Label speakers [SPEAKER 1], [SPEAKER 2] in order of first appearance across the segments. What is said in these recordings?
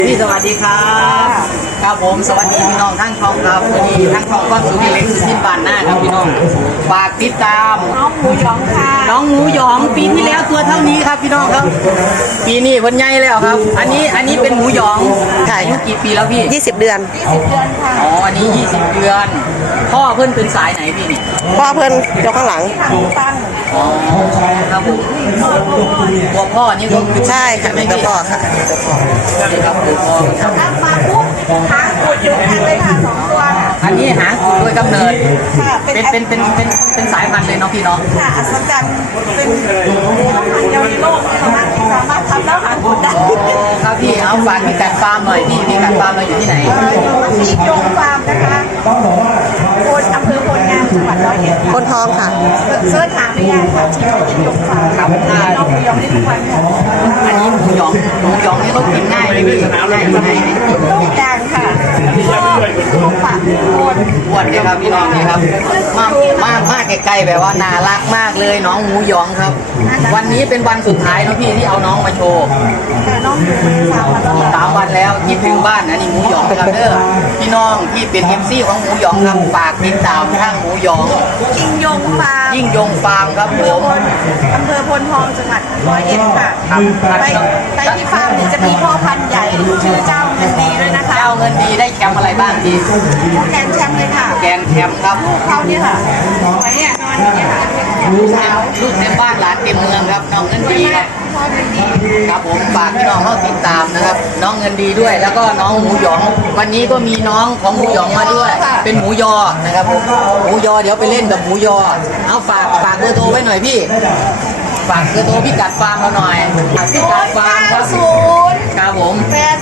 [SPEAKER 1] พี่สวัสดีครับครับผมสวัสดีพี่น้องทั้งช่องครับวันนี้ทั้งช่องก้อนสูงเล็กสุดที่บ้านหน้าครับพี่น้องฝากติดตาม
[SPEAKER 2] น้องหมูหยองค่ะ
[SPEAKER 1] น้องหมูหยองปีที่แล้วตัวเท่านี้ครับพี่น้องครับปีนี้เพิ่นใหญ่แล้วครับอันนี้เป็นหมูหยองอายุกี่ปีแล้วพี่
[SPEAKER 3] 20 เดือน
[SPEAKER 2] 20 เดือนค่ะ
[SPEAKER 1] อ๋ออันนี้20 เดือนพ่อเพิ่นเป็นสายไหนพี่นี่
[SPEAKER 3] พ่อเพิ่นเดี๋ยวข้างหลัง
[SPEAKER 2] ตั้ง
[SPEAKER 1] อ๋อครับผมตัวพ่อนี่ก็คือ
[SPEAKER 3] ใช่ค่ะเป็นตัวพ่อค่ะตัวพ่อ
[SPEAKER 1] ครับตัวพ่อครับ
[SPEAKER 2] ตั้งมาปุ๊บหางกุดอยู่กันเลยค่ะ2 ตัว
[SPEAKER 1] อันนี้หางกุดโดยกำเนิด
[SPEAKER 2] ค่ะ
[SPEAKER 1] เป็นสายพันธุ์เลยเนาะพี่เนาะ
[SPEAKER 2] ค่ะอัศจรรย์เป็นพันธุ์เดียวในโลกที่สามารถทำแล้วหางกุดได้
[SPEAKER 1] ครับพี่เอาฝากพี่กัดฟาร์มหน่อยพี่กัดฟาร์มเราอยู่ที่ไหน
[SPEAKER 2] อยู่มัสยิดยงฟาร์มนะคะโพนอำเภอโพนงามจังหวัด101
[SPEAKER 3] คนทองค่ะ
[SPEAKER 2] เสิร์ชหาไม่ยากค่ะที่มัสยิดยงฟาร์มครับน้องหมูหยองได้ทุกวันค่ะ
[SPEAKER 1] อันนี้หมูหยองนี่เขากินง่ายเลยพี่ง่ายยังไง
[SPEAKER 2] ลูกแดงค่ะก็ของฝาก
[SPEAKER 1] อ้วนเลยครับพี่น้องนี่ครับมากไกลๆแบบว่าน่ารักมากเลยน้องหมูหยองครับวันนี้เป็นวันสุดท้ายเนาะพี่ที่เอาน้องมาโชว์
[SPEAKER 2] น้องอยู่3 วันแล้ว
[SPEAKER 1] 3 วันแล้วคิดถึงบ้านนะนี่หมูหยองครับเด้อพี่น้องที่เป็นMCของหมูหยองครับฝากติดตามทางหมูหยอง
[SPEAKER 2] ยิ่งยงฟาร์ม
[SPEAKER 1] ครับผม
[SPEAKER 2] อำเภอพลทองจังหวัด101ค่ะไปที่ฟาร์มนี่จะมีพ่อพันธุ์ใหญ่ชื่อเจ้าเงินดีด้วยนะคะ
[SPEAKER 1] เจ้าเงินดีได้แชมป์อะไรบ้างพี่
[SPEAKER 2] แกนแชมป์เลยค่ะ
[SPEAKER 1] แกนแชมป์ครับ
[SPEAKER 2] ลูกเขาเนี่ยค่ะสวยเนี่ยนอนอย่างเงี้ยค่ะ
[SPEAKER 1] ลูกเต็มบ้านหลานเต็มเมืองครับน้องเงินดีนะ
[SPEAKER 2] พ่อเงินดี
[SPEAKER 1] ครับผมฝากพี่น้องเข้าติดตามนะครับน้องเงินดีด้วยแล้วก็น้องหมูหยองวันนี้ก็มีน้องของหมูหยองมาด้วยเป็นหมูยอนะครับผมหมูยอเดี๋ยวไปเล่นกับหมูยอเอาฝากเบอร์โทรไว้หน่อยพี่ฝากเบอร์โทรพี่กัดฟาร์มเราหน่อยพี่กัดฟาร์มครับครับผม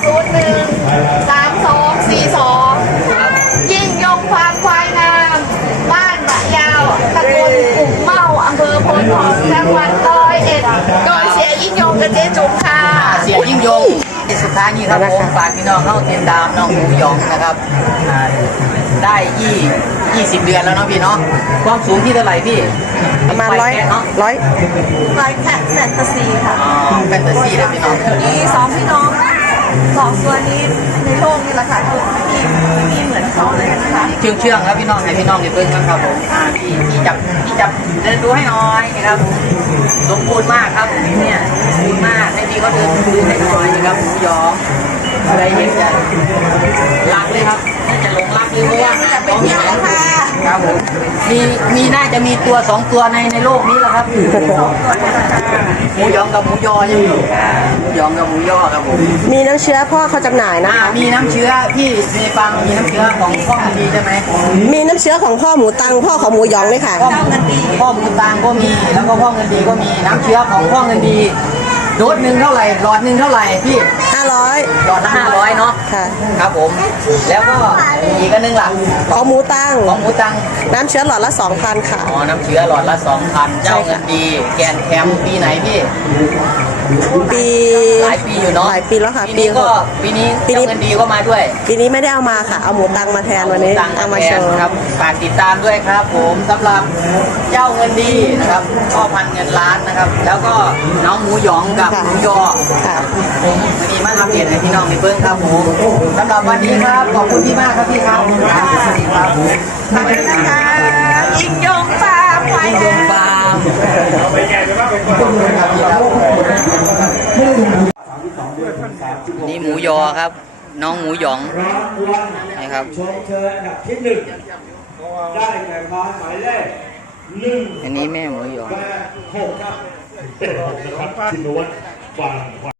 [SPEAKER 2] 801 3242ยิ่งยงฟาร์มควายงามบ้านบะยาวตำบลกุ่มเมาอำเภอโพนทองจังหวัด101โดยเสียยิ่งยงกับเจ๊จุ๋มค่ะ
[SPEAKER 1] เสียยิ่งยงสุดท้ายนี้ครับผมฝากพี่น้องเข้าติดตามน้องหมูหยองนะครับได้20 เดือนแล้วเนาะพี่เนาะความสูงที่เท่าไหร่พี่
[SPEAKER 3] ประมาณ100
[SPEAKER 2] แค่แฟนตาซีค่ะ
[SPEAKER 1] แฟนตาซีเลยพี่น้อง
[SPEAKER 2] มี2 พี่น้อง2 ตัวนี้ในโลกนี่แหละค่ะที่เหมือนเขาเลยนะคะ
[SPEAKER 1] เชื่องครับพี่น้องให้พี่น้องเดี๋ยวเพิ่งครับผมพี่จับเดินดูให้หน่อยนะครับสมบูรณ์มากครับเนี่ยสมบูรณ์มากให้พี่เขาเดินดูให้หน่อยนะครับหมูหยองอะไรเห็นจะรักเลยครับจะหลงรักเลยเพราะว่า
[SPEAKER 2] เป็นเที่ยวค่ะ
[SPEAKER 1] ครับผมมีน่าจะมีตัว2 ตัวในโลกนี้แหละครับหมูหยองกับหมูยอยังอยู่หมูหยองกับหมูยอครับผม
[SPEAKER 3] มีน้ำเชื้อพ่อเขาจำหน่ายนะ
[SPEAKER 1] มีน้ำเชื้อที่ในฟาร์มมีน้ำเชื้อของพ่อเงินดีใช่ไหม
[SPEAKER 3] มีน้ำเชื้อของพ่อหมูตังพ่อของหมูหยองเลยค่ะ
[SPEAKER 1] พ่อเงินดีพ่อหมูตังก็มีแล้วก็พ่อเงินดีก็มีน้ำเชื้อของพ่อเงินดีโดสหนึ่งเท่าไหร่หลอดหนึ่งเท่าไหร่พี่
[SPEAKER 3] 500
[SPEAKER 1] หลอดละ500เนาะ
[SPEAKER 3] ค่ะ
[SPEAKER 1] ครับผมแล้วก็อีกอันนึงล่ะ
[SPEAKER 3] ของหมูตังน้ำเชื้อหลอดละ2,000ค่ะ
[SPEAKER 1] อ๋อน้ำเชื้อหลอดละ2,000เจ้าเงินดีแกนแคมปีไหนพี่หลายปีอยู่เนาะ
[SPEAKER 3] หลายปีแล้วค่ะ
[SPEAKER 1] ปีนี้เจ้าเงินดีก็มาด้วย
[SPEAKER 3] ปีนี้ไม่ได้เอามาค่ะเอาหมูตังมาแทนวันนี้
[SPEAKER 1] เอามาโชว์ครับฝากติดตามด้วยครับผมสำหรับเจ้าเงินดีนะครับพ่อพันเงินล้านนะครับแล้วก็น้องหมูหยองกับหมูยอผมวันนี้มาอัปเดตให้พี่น้องในเบื้องครับผมสำหรับวันนี้ครับขอบคุณพี่มากครับพี่ครับสวัสดีครับ
[SPEAKER 2] ขอบคุณนะคะยิ่งยงฟาร์มควายงาม
[SPEAKER 1] นี่หมูยอครับน้องหมูหยองนี่ครับ
[SPEAKER 4] ชมเชยอันดับที่1ได้แก่หมายเลข1
[SPEAKER 1] อันนี้แม่หมูหยอง
[SPEAKER 4] 6ครับชินวัตรฟาร์ม